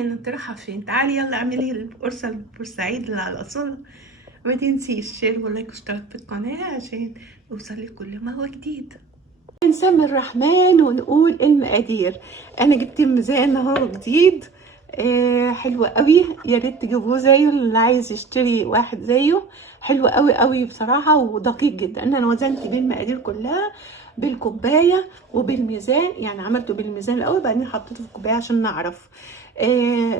هنا انت رايحة فين؟ تعالي يلا اعملي القرصة البورسعيد اللي على اصولها. ما تنسيش شير ولايك واشتراك في القناة عشان يوصلك كل ما هو جديد. نسمي الرحمن ونقول المقادير. انا جبت ميزان اهو جديد، حلو قوي، يا ريت تجيبوه زيه اللي عايز يشتري واحد زيه. حلو قوي قوي بصراحة ودقيق جدا. انا وزنت بيه المقادير كلها بالكوباية وبالميزان، يعني عملته بالميزان الاول بعدين حطيته في الكوباية عشان نعرف.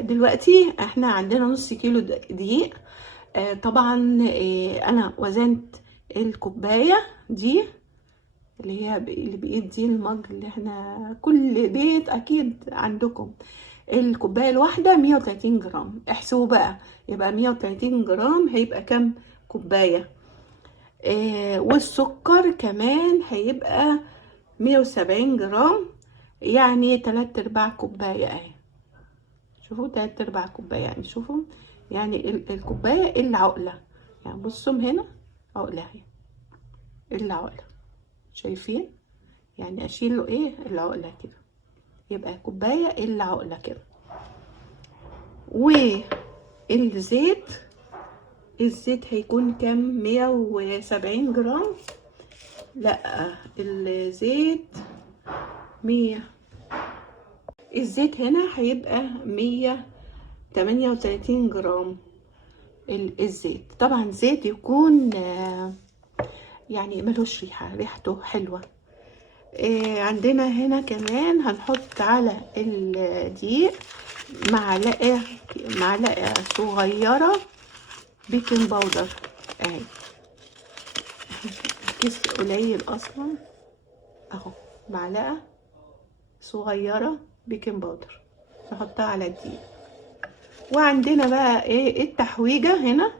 دلوقتي احنا عندنا نص كيلو دقيق. طبعا انا وزنت الكوباية دي اللي هي اللي بايد دي، المج اللي احنا كل بيت اكيد عندكم. الكوبايه الواحده 130 جرام، احسبوا بقى يبقى 130 جرام هيبقى كام كوبايه. والسكر كمان هيبقى 170 جرام، يعني 3/4 كوبايه اهي. شوفوا 3/4 كوبايه، يعني شوفوا يعني الكوبايه الا عقله، يعني بصوا هنا عقله اهي الا عقله، شايفين؟ يعني اشيل له ايه العقله كده، يبقى كوبايه الا عقله كده. والزيت، الزيت هيكون كام؟ 170 جرام. لا الزيت 100، الزيت هنا هيبقى 138 جرام. الزيت طبعا زيت يكون يعني ملوش ريحه، ريحته حلوه. عندنا هنا كمان هنحط على الدقيق معلقة صغيرة بيكنج باودر اهي، كيس قليل اصلا اهو، معلقة صغيرة بيكنج باودر نحطها على الدقيق. وعندنا بقى ايه التحويجة هنا،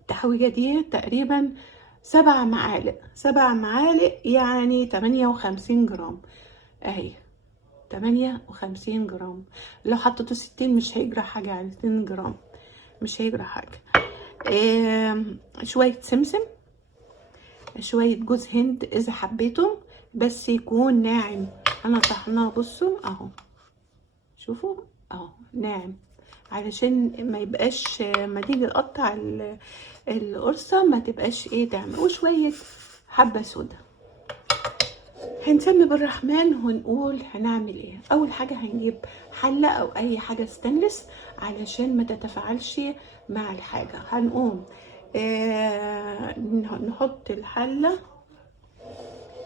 التحويجة دي تقريبا 7 معالق، 7 معالق يعني 58 جرام اهي، 58 جرام. لو حطيته 60 مش هيجرى حاجة، على 2 جرام مش هيجرى حاجة. شوية سمسم، شوية جوز هند اذا حبيتم، بس يكون ناعم. انا طحناه بصوا اهو، شوفوا اهو ناعم، علشان ما يبقاش ما تيجي تقطع القرصة ما تبقاش ايه تعمل. وشوية حبة سودا. هنسمي بالرحمن ونقول هنعمل ايه. اول حاجة هنجيب حلة او اي حاجة ستانلس علشان ما تتفاعلش مع الحاجة. هنقوم نحط الحلة.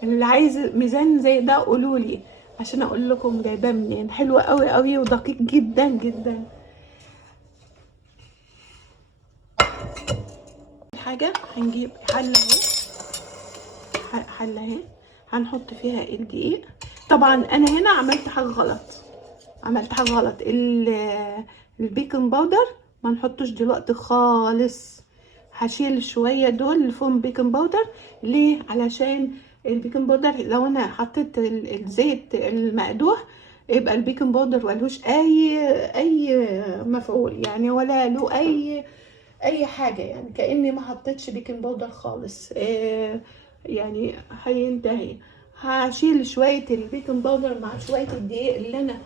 اللي عايز ميزان زي ده قولولي عشان اقول لكم جايباه منين. حلوة قوي قوي ودقيق جدا جدا. حاجة هنجيب حلة اهي، حلة اهي هنحط فيها الدقيق. طبعا انا هنا عملت حاجة غلط، البيكنج باودر ما نحطوش دلوقتي خالص. هشيل شويه دول اللي فيهم بيكنج باودر. ليه؟ علشان البيكنج باودر لو انا حطيت الزيت المقدوح يبقى البيكنج باودر ملوش اي مفعول، يعني ولا له اي حاجه، يعني كاني ما حطيتش بيكنج باودر خالص. يعني هينتهي. هشيل شويه البيكنج باودر مع شويه الدقيق اللي انا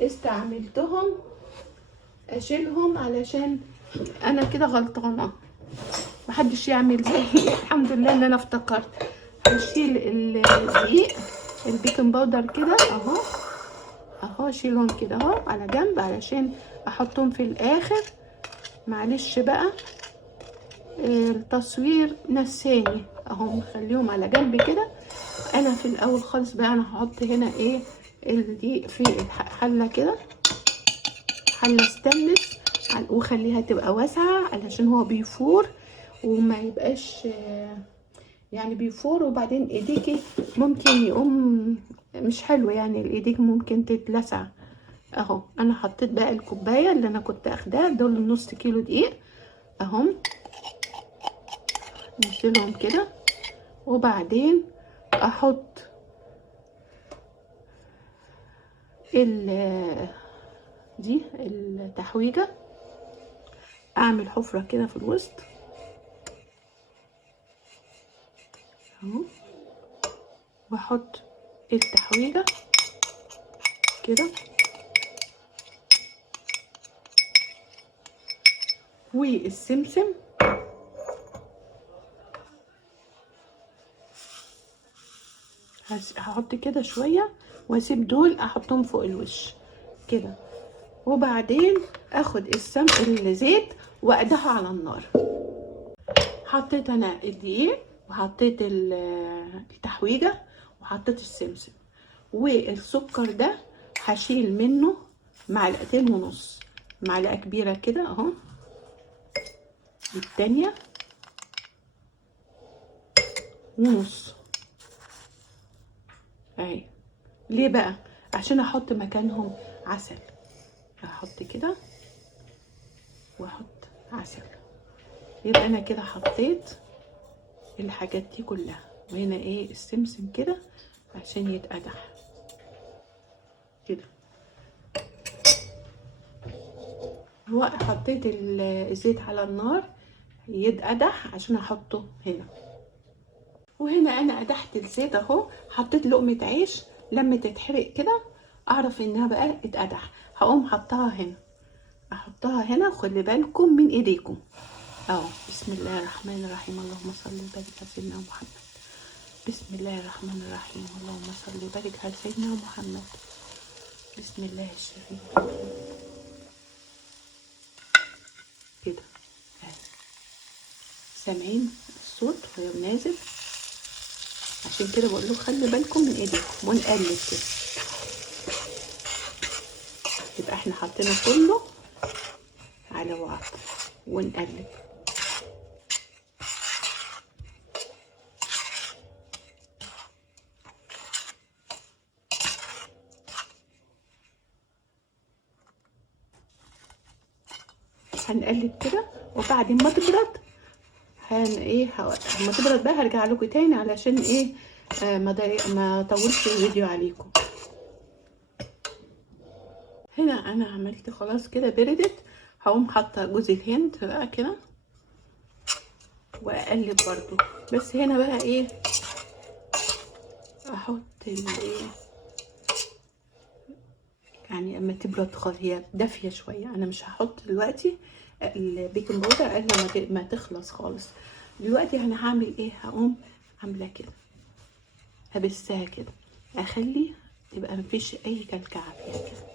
استعملتهم، اشيلهم علشان انا كده غلطانه، محدش يعمل زي الحمد لله ان انا افتكرت. هشيل الدقيق البيكنج باودر كده اهو اشيلهم كده اهو على جنب علشان احطهم في الاخر. معلش بقى التصوير نساني اهو، مخليهم على جنب كده. انا في الاول خالص بقى انا هحط هنا ايه الدقيق في الحله كده، حله ستانلس، وخليها تبقى واسعه علشان هو بيفور وما يبقاش يعني بيفور، وبعدين ايديكي ممكن يقوم مش حلو، يعني الايديك ممكن تتلسع. اهو انا حطيت بقى الكوبايه اللي انا كنت اخداها دول نص كيلو دقيق اهم، نشيلهم كده. وبعدين احط دي التحويجه، اعمل حفره كده في الوسط اهو، واحط التحويجه كده والسمسم هحط كده شويه واسيب دول احطهم فوق الوش كده، وبعدين اخد الزيت واقدحه على النار. حطيت انا الدقيق وحطيت التحويجه وحطيت السمسم والسكر ده، هشيل منه معلقتين ونص، معلقه كبيره كده اهو، التانية ونص اهي. ليه بقى؟ عشان احط مكانهم عسل، هحط كده واحط عسل، يبقى انا كده حطيت الحاجات دي كلها. وهنا ايه السمسم كده عشان يتقدح كده. حطيت الزيت على النار يتقدح عشان احطه هنا. وهنا انا قدحت الزيت اهو، حطيت لقمة عيش لما تتحرق كده اعرف انها بقى اتقدح. هقوم حطها هنا، احطها هنا، خلي بالكم من ايديكم اهو. بسم الله الرحمن الرحيم، اللهم صل وبارك على سيدنا محمد. بسم الله الرحمن الرحيم، اللهم صل وبارك على سيدنا محمد. بسم الله الشريف كده اهي. سامعين الصوت وهو نازل؟ عشان كده بقول لكم خلي بالكم من ايديكم ونقلب كده. يبقى احنا حطينا كله على بعض ونقلب. هنقلب كده وبعد ما تبرد لما تبرد بقى هرجع لكم تاني علشان ايه ما طولش الفيديو عليكم. هنا انا عملت خلاص كده بردت، هقوم حاطه جوز الهند بقى كده واقلب برضو. بس هنا بقى ايه احط الايه، يعني اما تبرد خالص، هي دافيه شويه، انا مش هحط دلوقتي البيكنج باودر الا ما تخلص خالص. دلوقتي انا هعمل ايه، هقوم عامله كده، هبسها كده، اخلي تبقى مفيش اي كلكعه فيها كده.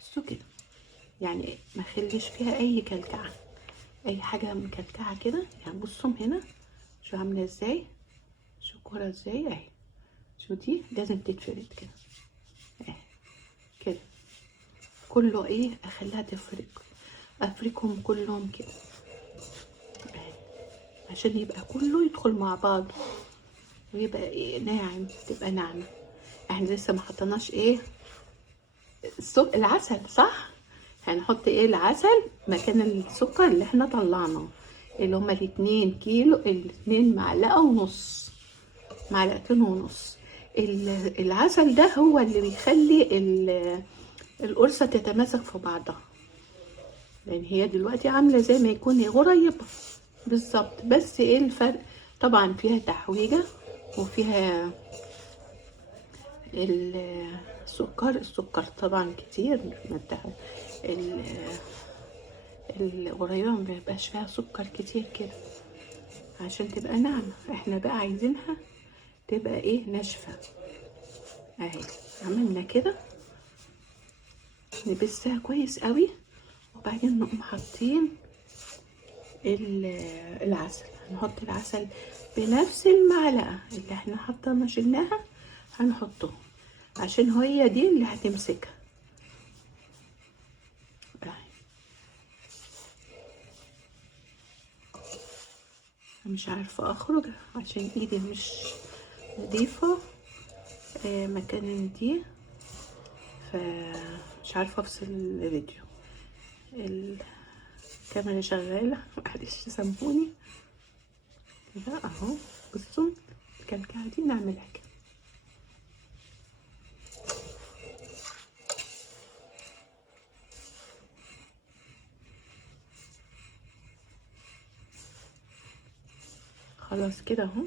بصوا كده، يعني ما اخليش فيها اي كلكعه، اي حاجه مكلكعه كده. يعني بصوا هنا شو عامله ازاي، شو كوره ازاي اهي، شو دي لازم تتفرد كده اهي كده. كله ايه اخليها تفرك، افركهم كلهم كده اهي، عشان يبقى كله يدخل مع بعض ويبقى ايه ناعم، تبقى ناعمه. احنا لسه ما حطيناش ايه العسل، صح؟ هنحط ايه العسل مكان السكر اللي احنا طلعناه، اللي هما الاتنين معلقه ونص، معلقتين ونص. العسل ده هو اللي بيخلي القرصه تتماسك في بعضها، لان هي دلوقتي عامله زي ما يكون قريبه بالظبط. بس ايه الفرق؟ طبعا فيها تحويجه وفيها السكر طبعا كتير. القريبه ما بيبقاش فيها سكر كتير كده عشان تبقى ناعمه. احنا بقى عايزينها تبقى ايه ناشفه اهي. عملنا كده نبسها كويس قوي، وبعدين نقوم حاطين العسل. هنحط العسل بنفس المعلقه اللي احنا حطينا شلناها، هنحطه عشان هي دي اللي هتمسكها اهي. مش عارفه اخرج عشان ايدي مش نضيفه مكان دي، فمش عارفه افصل الفيديو. الكاميرا شغاله معلش سامحوني كده اهو. بصوا الكلكعه دي نعملها كده خلاص كده اهو.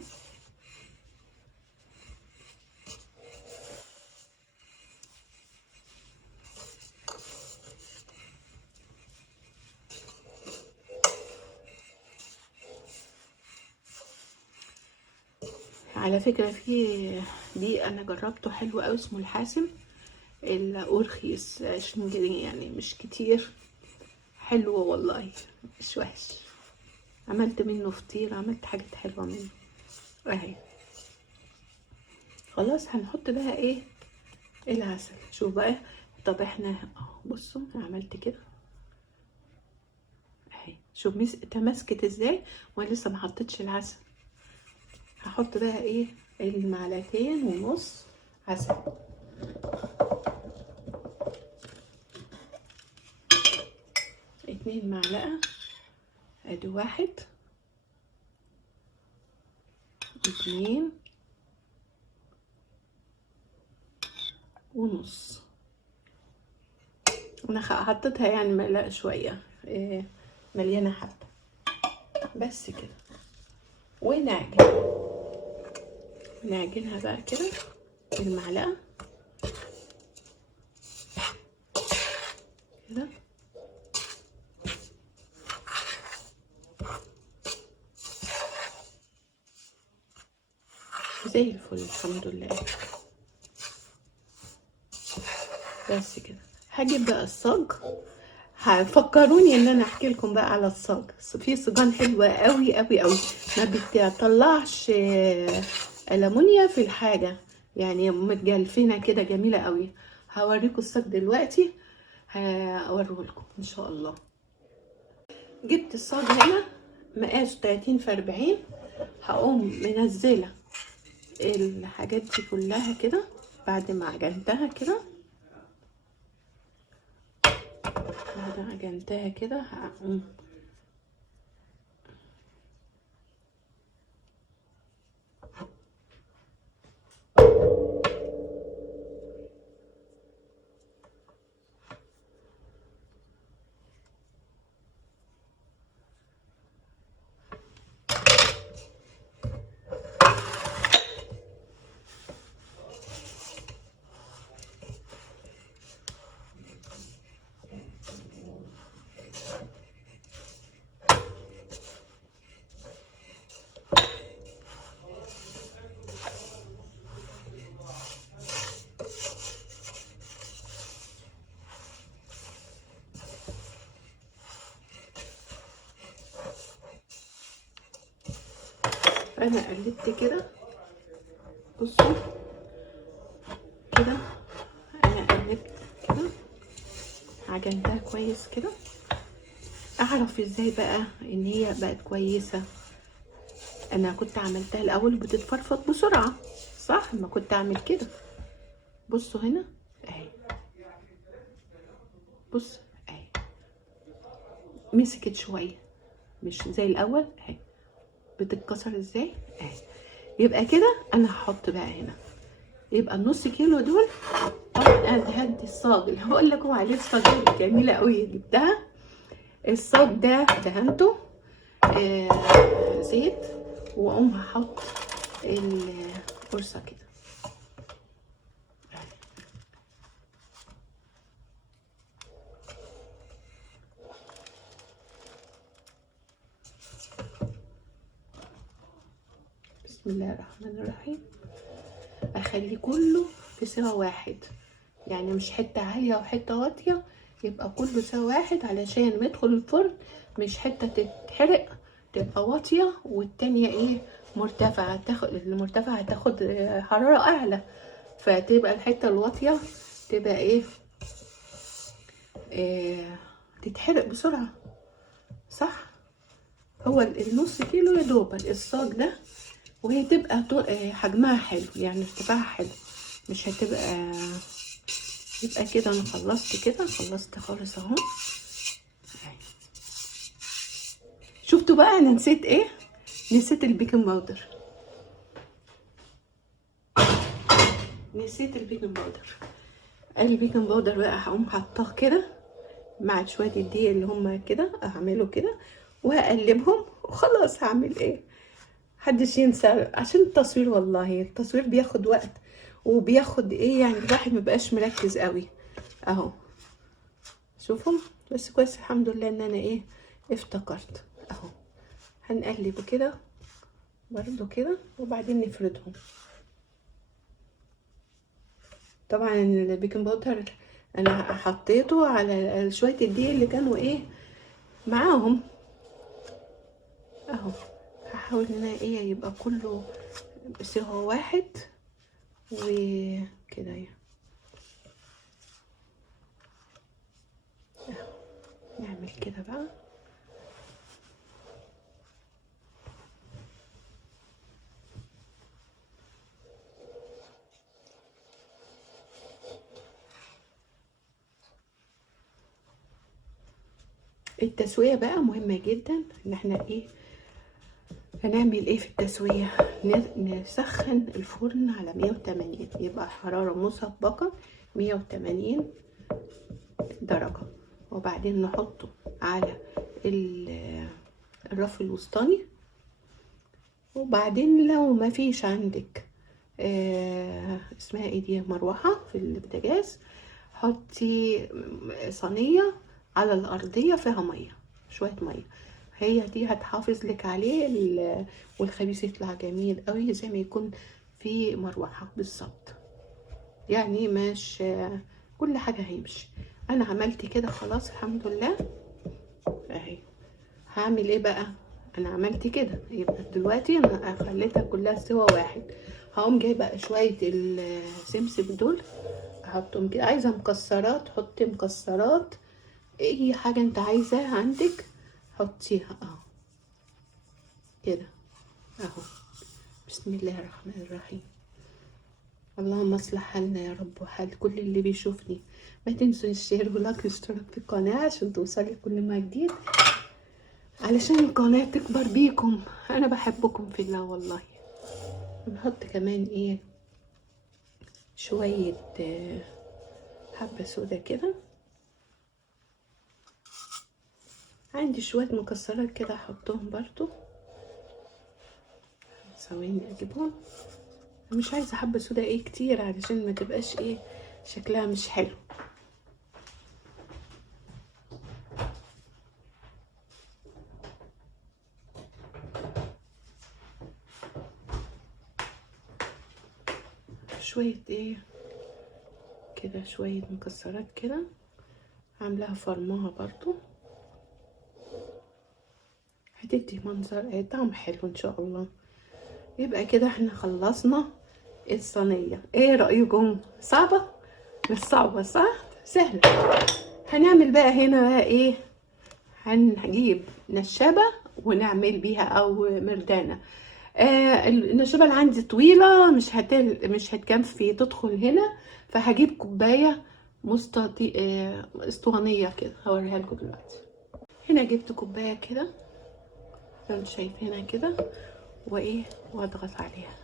على فكرة في دي انا جربته حلو قوي، اسمه الحاسم الأرخيص، 20 جنيه يعني مش كتير، حلو والله مش وحش. عملت منه فطير، عملت حاجات حلوة منه اهي. خلاص هنحط بقى ايه العسل. شوف بقى، طب احنا بصوا انا عملت كده اهي، شوف تماسكت ازاي، وانا لسه ما حطيتش العسل. هحط بقى ايه المعلقتين ونص عسل، 2 معلقة، ادي 1 2 ونص. انا حطيتها يعني معلقة شوية إيه، مليانة حبة بس كده. نعجنها بقى كده بالمعلقة كده زي الفل الحمد لله. بس كده هجيب بقى الصاج. هفكروني ان انا احكي لكم بقى على الصاج. في صاجان حلوه قوي قوي قوي، ما بتطلعش ألمونيا في الحاجه، يعني متجلفينه كده جميله قوي. هوريكم الصاج دلوقتي، هوريه لكم ان شاء الله. جبت الصاج هنا مقاس 30 في 40. هقوم منزله الحاجات دي كلها كده بعد ما عجنتها كده. بعد ما عجنتها كده هقوم انا قلبت كده. بصوا كده، انا قلبت كده، عجنتها كويس كده. اعرف ازاي بقى ان هي بقت كويسه؟ انا كنت عملتها الاول بتتفرفط بسرعه، صح؟ ما كنت اعمل كده. بصوا هنا اهي، بص اهي، مسكت شويه مش زي الاول اهي، بتتكسر ازاي اهي. يبقى كده انا هحط بقى هنا، يبقى النص كيلو دول. طبعا هدي الصاج اللي هقول لكم عليه، الصاج الجميله قوي جبتها. الصاج ده دهنته زيت، واقوم هحط القرصه كده. بسم الله الرحمن الرحيم. اخلي كله في سوا واحد، يعني مش حته عاليه وحته واطيه، يبقى كله سوا واحد علشان ما يدخل الفرن مش حته تتحرق تبقى واطيه والتانيه ايه مرتفعه، تاخد المرتفعه هتاخد حراره اعلى، فتبقى الحته الواطيه تبقى ايه تتحرق بسرعه، صح؟ هو النص كيلو يا دوب الصاج ده، وهي تبقى حجمها حلو يعني ارتفاعها حلو، مش هتبقى. يبقى كده انا خلصت كده، خلصت خالص اهو. شفتوا بقى انا نسيت ايه؟ نسيت البيكنج باودر، نسيت البيكنج باودر. البيكنج باودر بقى هقوم حاطاه كده مع شويه الدقيق اللي هما كده، اعمله كده وهقلبهم وخلاص. هعمل ايه؟ محدش ينسى عشان التصوير، والله التصوير بياخد وقت وبياخد ايه يعني، الواحد مبقاش مركز قوي اهو. شوفوا بس كويس الحمد لله ان انا ايه افتكرت اهو. هنقلب كده برضو كده، وبعدين نفردهم. طبعا البيكنج باودر انا حطيته على شويه الدقيق اللي كانوا ايه معاهم اهو. هحاول ان انا ايه يبقى كله سوا واحد وكده يعني. نعمل كده بقى. التسوية بقى مهمة جدا، ان احنا ايه هنعمل ايه في التسوية. نسخن الفرن على 180، يبقى حرارة مسبقة 180 درجة، وبعدين نحطه على الرف الوسطاني. وبعدين لو ما فيش عندك اسمها ايه دي مروحة في البوتاجاز، حطي صينية على الأرضية فيها مية، شوية مية، هي دي هتحافظ لك عليه والخبيز يطلع جميل قوي زي ما يكون في مروحة بالظبط. يعني مش كل حاجة هيمشي. انا عملت كده خلاص الحمد لله اهي. هعمل ايه بقى؟ انا عملت كده، يبقى دلوقتي انا خليتها كلها سوا واحد. هقوم جايبه شويه السمسم دول احطهم كده. عايزه مكسرات حطي مكسرات، اي حاجه انت عايزاها عندك حطيها اهو كده اهو. بسم الله الرحمن الرحيم. اللهم اصلح حالنا يا رب وحال كل اللي بيشوفني. ما تنسوا الشير ولايك واشتراك في القناه عشان توصلي كل ما جديد، علشان القناه تكبر بيكم. انا بحبكم في الله والله. نحط كمان ايه شويه حبه سودا كده. عندي شويه مكسرات كده احطهم برضو. ثواني اجيبهم. مش عايزه حبه سودا ايه كتير علشان ما تبقاش ايه شكلها مش حلو. شويه ايه كده، شويه مكسرات كده عاملاها فرماها برضو، هتدي منظر طعم حلو ان شاء الله. يبقى كده احنا خلصنا الصينيه. ايه رايكم؟ صعبه؟ مش صعبه صح؟ سهله. هنعمل بقى هنا بقى ايه، هنجيب نشابة ونعمل بيها او مردانة. النشابة اللي عندي طويلة مش هتكفي تدخل هنا، فهجيب كوباية اسطوانية كده هوريها لكم دلوقتي. هنا جبت كوباية كده زي ما انتوا شايفينها كده، وايه واضغط عليها.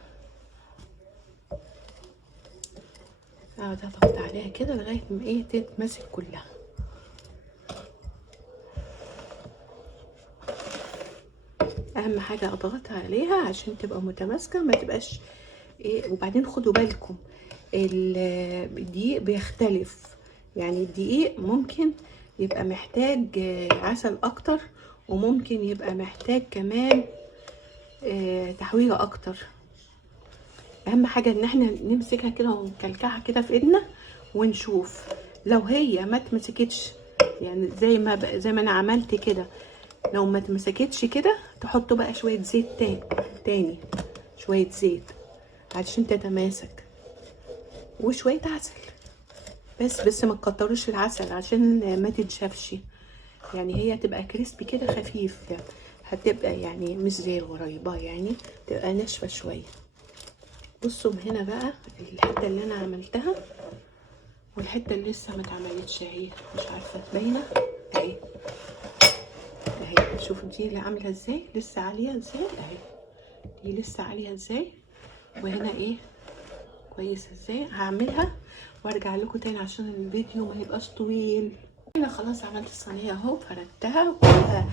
اقعد اضغط عليها كده لغاية ما ايه تتمسك كلها. اهم حاجه اضغط عليها عشان تبقى متماسكه ما تبقاش ايه. وبعدين خدوا بالكم الدقيق بيختلف، يعني الدقيق ممكن يبقى محتاج عسل اكتر، وممكن يبقى محتاج كمان تحويجه اكتر. اهم حاجه ان احنا نمسكها كده ونكلكعها كده في ايدنا ونشوف. لو هي ما اتمسكتش يعني زي ما انا عملت كده، لو ما اتمسكتش كده تحطوا بقى شويه زيت تاني شويه زيت علشان تتماسك، وشويه عسل. بس ما تكتروش العسل عشان ما تنشفش، يعني هي تبقى كريسبي كده خفيف، هتبقى يعني مش زي الغريبه، يعني تبقى ناشفه شويه. بصوا هنا بقى الحته اللي انا عملتها والحته اللي لسه ما اتعملتش اهي، مش عارفه باينه اهي اهي. شوفوا دي اللي عامله ازاي، لسه عاليه ازاي اهي، دي لسه عاليه ازاي، وهنا ايه كويسه ازاي. هعملها وارجع لكم تاني عشان الفيديو ما يبقاش طويل. انا خلاص عملت الصينيه اهو، فردتها كلها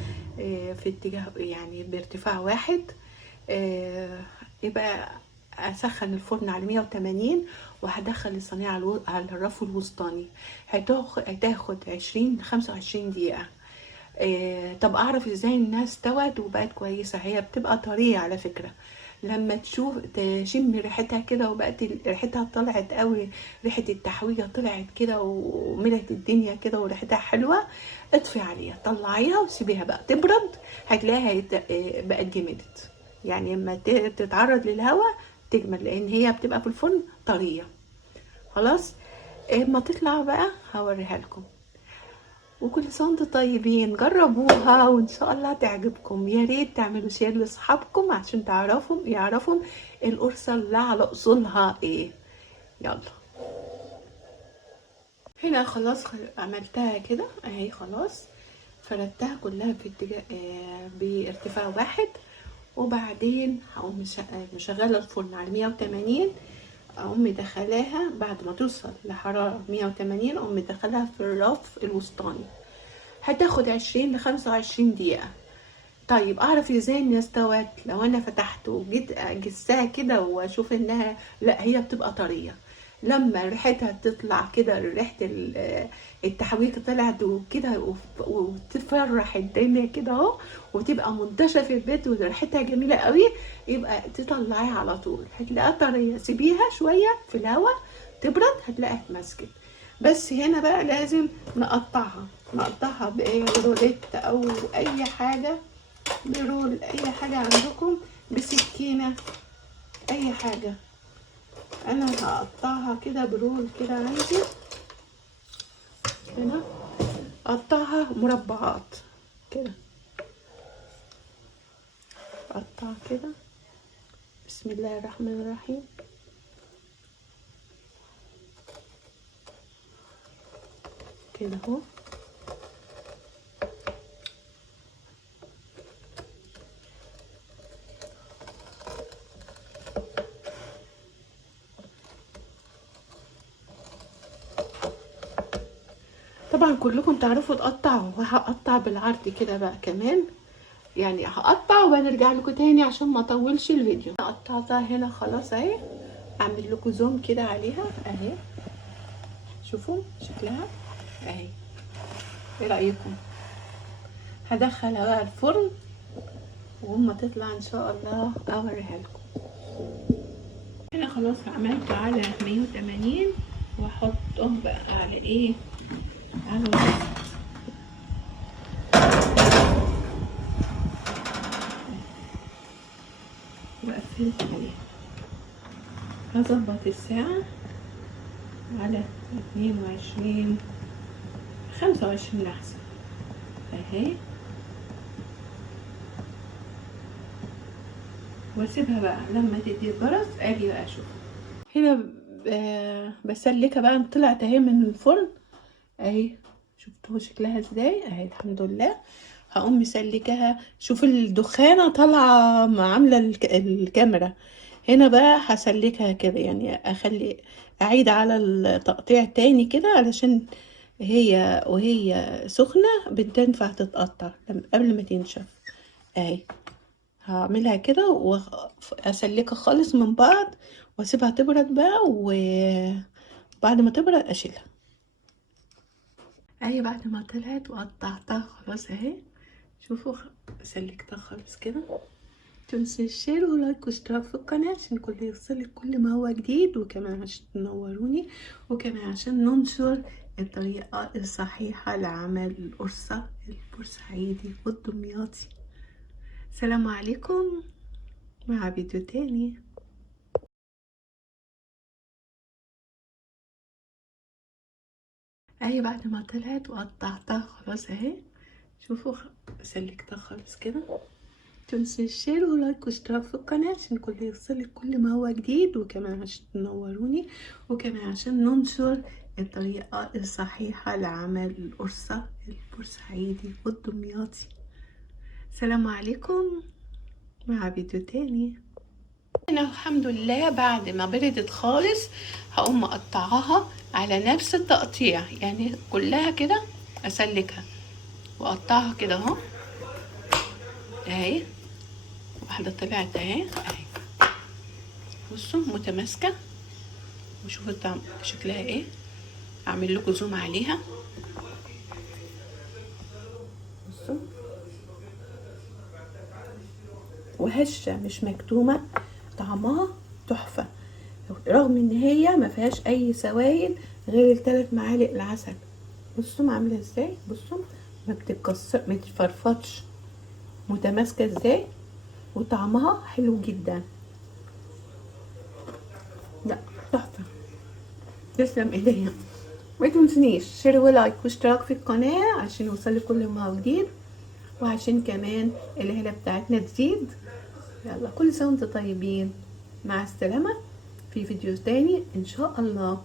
في اتجاه يعني بارتفاع واحد. يبقى اسخن الفرن على 180، وهدخل الصينيه على الرف الوسطاني. هتاخد 25 دقيقه. طب اعرف ازاي انها استوت وبقت كويسه؟ هي بتبقى طريه على فكره، لما تشم ريحتها كده وبقت ريحتها طلعت قوي، ريحه التحويجه طلعت كده وملت الدنيا كده وريحتها حلوه، اطفي عليها، طلعيها وسيبيها بقى تبرد، هتلاقيها بقت جمدت. يعني لما تتعرض للهواء تجمد، لان هي بتبقى في الفرن طريه. خلاص. اما تطلع بقى هوريها لكم. وكل سنة وانتم طيبين، جربوها وان شاء الله تعجبكم. يا ريت تعملوا شير لاصحابكم عشان يعرفوا القرصة اللي على اصولها ايه. يلا. هنا خلاص عملتها كده اهي، خلاص فردتها كلها في اتجاه بارتفاع واحد. وبعدين هقوم مشغله الفرن على 180. اقوم مدخلاها بعد ما توصل لحرارة 180، اقوم مدخلها في الرف الوسطاني. هتاخد 20 ل25 دقيقة. طيب اعرف ازاي انها استوت؟ لو انا فتحته وجيت اجسها كده واشوف انها لا، هي بتبقى طريه لما ريحتها تطلع كده، ريحه التحويجه طلعت وكده وتفرح الدنيا كده اهو، وتبقى منتشره في البيت وريحتها جميله قوي، يبقى تطلعيها على طول، هتلاقيها طريه. سيبيها شويه في الهواء تبرد، هتلاقيها اتمسكت. بس هنا بقى لازم نقطعها بايه، روليت او اي حاجه، برول، اي حاجة عندكم، بسكينة، اي حاجة. انا هقطعها كده برول كده عندي هنا، اقطعها مربعات كده، اقطعها كده. بسم الله الرحمن الرحيم. كده اهو. طبعا كلكم تعرفوا تقطعوا، وهقطع بالعرض كده بقى كمان، يعني هقطع وبنرجع لكم تاني عشان ما اطولش الفيديو. قطعتها هنا خلاص اهي. اعمل لكم زوم كده عليها اهي، شوفوا شكلها اهي. ايه رايكم؟ هدخلها بقى الفرن وهم تطلع ان شاء الله اوريها لكم. هنا خلاص عملته على 180، واحطهم بقى على ايه، على الوسط. وقفلت عليها. هظبط الساعة على 22 25 احسن اهي، واسيبها بقى لما تدي الجرس اجي بقى اشوف. هنا بسلكها بقى، طلعت اهي من الفرن اهي، شفتوا شكلها ازاي اهي، الحمد لله. هقوم مسلكاها، شوف الدخانه طالعه عامله الكاميرا. هنا بقى هسلكها كده، يعني اعيد على التقطيع تاني كده، علشان وهي سخنه بتنفع تتقطع قبل ما تنشف اهي. هعملها كده واسلكها خالص من بعض، واسيبها تبرد بقى، وبعد ما تبرد اشيلها اهي. بعد ما طلعت وقطعتها خلاص اهي، شوفوا سلكتها خالص كده. تنسوا الشير ولايك واشتراك في القناة عشان كل يوصلك كل ما هو جديد، وكمان عشان تنوروني، وكمان عشان ننشر الطريقة الصحيحة لعمل القرصة البورسعيدي والدمياطي. السلام عليكم، مع فيديو تاني. اهي بعد ما طلعت وقطعتها خلاص اهي، شوفوا سلكتها خالص كده. تنسوا الشير ولايك واشتراك في القناة عشان كل يوصلك كل ما هو جديد، وكمان عشان تنوروني، وكمان عشان ننشر الطريقة الصحيحة لعمل القرصة البورسعيدي والدمياطي. السلام عليكم، مع فيديو تاني. هنا الحمد لله بعد ما بردت خالص، هقوم مقطعاها على نفس التقطيع، يعني كلها كده اسلكها واقطعها كده اهو اهي. واحده طلعت اهي، بصوا متماسكه، وشوفوا الطعم شكلها ايه. اعمل لكم زوم عليها، بصوا، وهشة مش مكتومة، طعمها تحفة، رغم ان هي ما فيهاش اي سوائل غير ال3 معالق العسل. بصوا عامله ازاي، بصوا ما بتتكسر، ما بتفرفطش، متماسكه ازاي، وطعمها حلو جدا. لا تحفه، تسلم ايديا. ما تنسونيش شير ولايك واشتراك في القناه عشان يوصلك كل ما هو جديد، وعشان كمان العيله بتاعتنا تزيد. يلا كل سنه وانتم طيبين، مع السلامه في فيديو تاني ان شاء الله.